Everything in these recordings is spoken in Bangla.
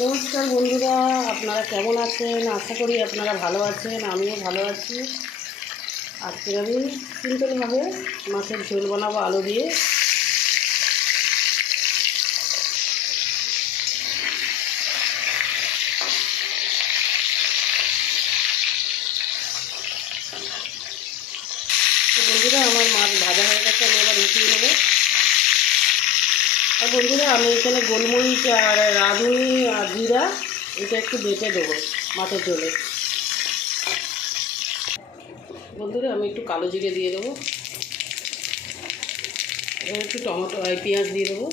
নমস্কার বন্ধুরা, আপনারা কেমন আছেন? আশা করি আপনারা ভালো আছেন। আমিও ভালো আছি। আজকে আমি সিম্পলভাবে মাছের ঝোল বানাবো আলু দিয়ে। বন্ধুরা, আমার মাছ ভাজা হয়ে গেছে, আমি এবার উঠিয়ে নেবো। আর বন্ধুরা, আমি এখানে গোলমরিচ আর রাঁধুনি আর জিরা এটা একটু বেটে দেবো মাছের ঝোলে। বন্ধুরা, আমি একটু কালো জিরে দিয়ে দেবো, এবার একটু টমেটো পেঁয়াজ দিয়ে দেবো।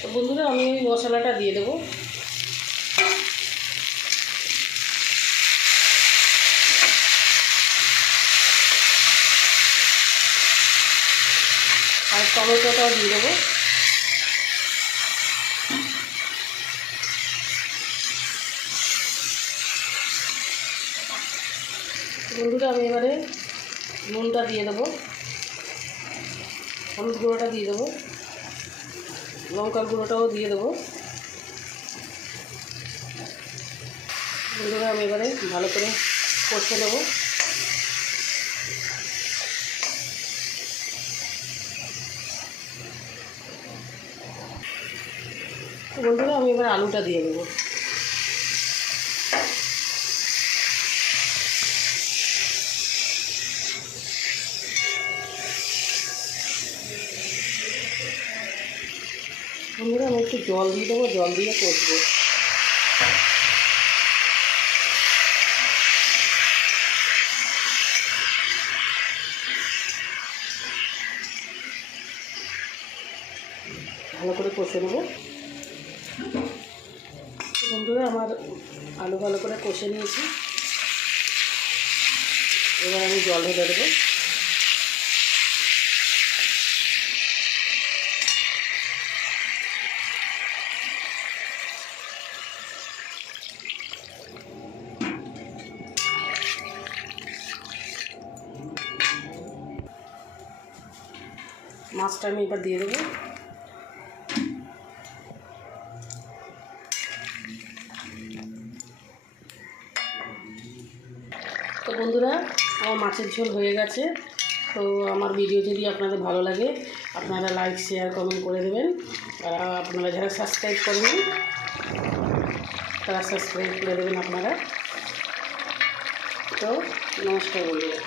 তো বন্ধুরা, আমি ওই মশলাটা দিয়ে দেবো। আর টমেটোটাও দিয়ে দেবো। বন্ধুরা, আমি এবারে নুনটা দিয়ে দেবো, হলুদ গুঁড়োটা দিয়ে দেবো, লঙ্কার গুঁড়োটাও দিয়ে দেবো। বন্ধুরা, আমি এবারে ভালো করে কষে নেবো। বন্ধুরা, আমি এবার আলুটা দিয়ে দেবো। বন্ধুরা, আমি একটু জল দিয়ে দেবো, জল দিয়ে কষবো। ভালো করে কষে নেবো। বন্ধুরা, আমার আলু ভালো করে কষে নিয়েছি, এবার আমি জল ঢেলে দেবো। মাছটা আমি এবার দিয়ে দেবো। তো বন্ধুরা, আমার মাছের ঝোল হয়ে গেছে। তো আমার ভিডিও যদি আপনাদের ভালো লাগে, আপনারা লাইক শেয়ার কমেন্ট করে দেবেন। আর আপনারা যারা সাবস্ক্রাইব করবেন তারা সাবস্ক্রাইব করে দেবেন আপনারা। তো নমস্কার বন্ধুরা।